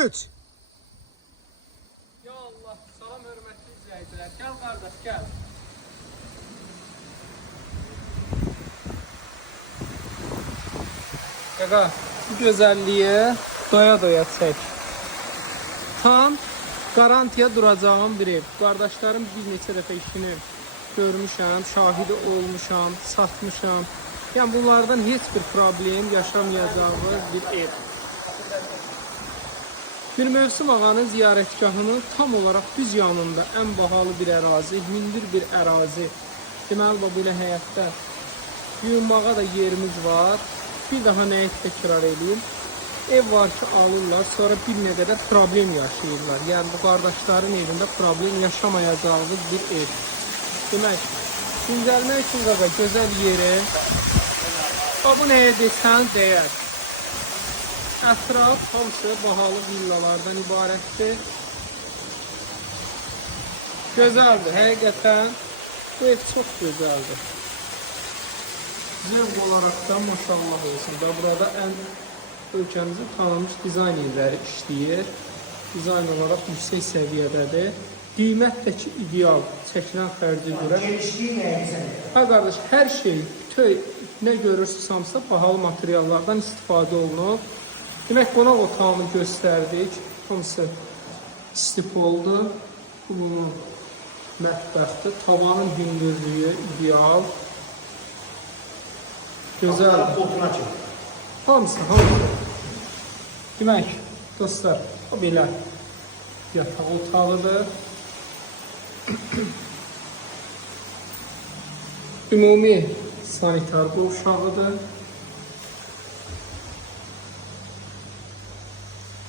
3. Ya Allah, salam hörmətli izləyicilər. Gəl qardaş, gəl. Qaqa, bu gözəlliyə doya-doya çək. Tam garantiya duracağım bir ev. Qardaşlarım bir neçə dəfə işini görmüşəm, şahidi olmuşam, satmışam. Yəni bunlardan heç bir problem yaşamayacağımız bir ev. Bir Mövsüm ağanın ziyarətgahının tam olaraq düz yanında ən bahalı bir ərazi, hündür bir ərazi. Deməli, belə həyətdə yuyunmağa da yerimiz var. Bir daha nəyi təkrar edeyim. Ev var ki, alırlar, sonra bir nə qədər problem yaşayırlar. Yəni, bu qardaşların evində problem yaşamayacağımız bir ev. Demək, dincəlmək üçün qaqa gözəl yeri. Bu nəyə desən, dəyər. Ətraf hamısı bahalı villalardan ibarətdir. Gözəldir, həqiqətən bu ev çox gözəldir. Zevq olaraq da maşallah olsun da burada ən ölkəmizin tanınmış dizaynerləri işləyir. Dizayn olaraq yüksək səviyyədədir. Qiymət də ki, ideal, çəkilən xərci görə. Genişliği neyse. Ha qardaş, hər şey, nə görürsünüz hamısı bahalı materiallardan istifadə olunub. Demək, qonaq otağını göstərdik. Hamısı istipoldur. Bunun mətbəxdir. Tavanın hündürlüyü ideal. Gözəl. Hamısı. Demək, dostlar, o belə yataq otağıdır. Ümumi sanitar qovşağıdır.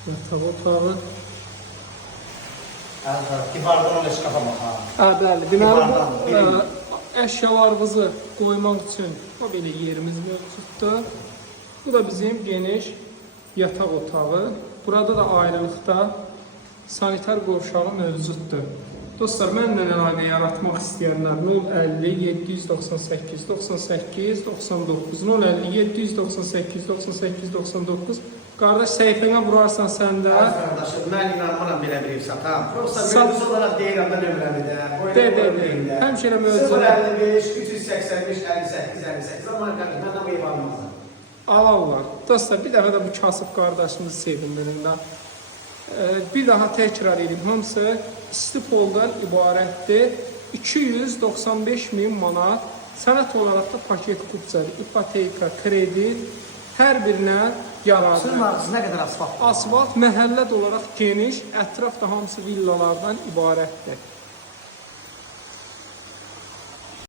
Yataq otağı. Divardan öyle çıkapamak ha. Bəli, deməli bu əşyalarımızı qoymaq üçün o belə yerimiz mövcuddur. Bu da bizim geniş yataq otağı. Burada da ayrılıqda sanitar qovşağı mövcuddur. Dostlar, mənlə əlaqə yaratmaq istəyənlər 050 798 98 99 050 798 98 99. Qardaş, səhifənə vurarsan sən də. Qardaşım, mən inanmıram belə bir ev satam. Prosta mövzusu olaraq deyirəm da nömrəmi də. De. Həmişə elə mövzu. 055 385 58 58. Zaman qardaş, mən bu ev almazım. Alarlar. Dostlar, bir dəfə də bu kasıb qardaşımızı sevindirin də. Bir daha təkrar edeyim. Hamısı istipoldan ibarətdir. 295.000 manat. Sənət olaraq da paket kupçadır. İpoteka, kredit. Hər birinə yaradır. Sırın arası nə qədər asfalt? Asfalt məhəlləd olaraq geniş, ətraf da hamısı villalardan ibarətdir.